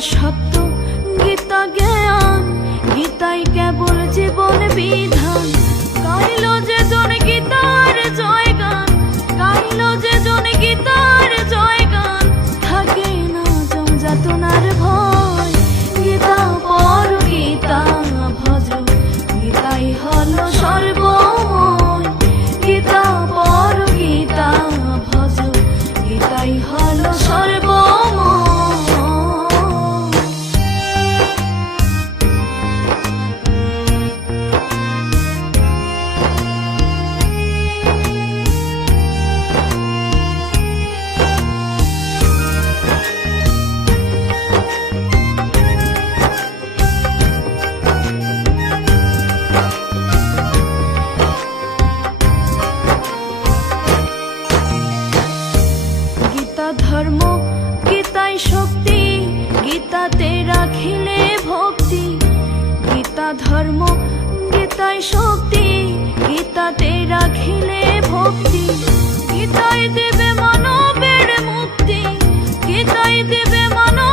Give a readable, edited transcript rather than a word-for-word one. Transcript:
সত্য, গীতা জ্ঞান, গীতাই কেবল জীবন বিধান। গাইল যে জন গীতার জয়গান, গাইল যে জন গীতার জয়গান, থাকে না যাতনার ভয়। গীতা পড়, গীতা ভজ, গীতাই হলো সর্বময়। গীতা পড়, গীতা ভজ, গীতাই হলো সর্বময়। ধর্ম, গীতাই শক্তি, গীতাতে রাখিলে ভক্তি। গীতা ধর্ম, গীতাই শক্তি, গীতাতে রাখিলে ভক্তি। গীতাই দেবে মানবের মুক্তি, গীতাই দেবে মানব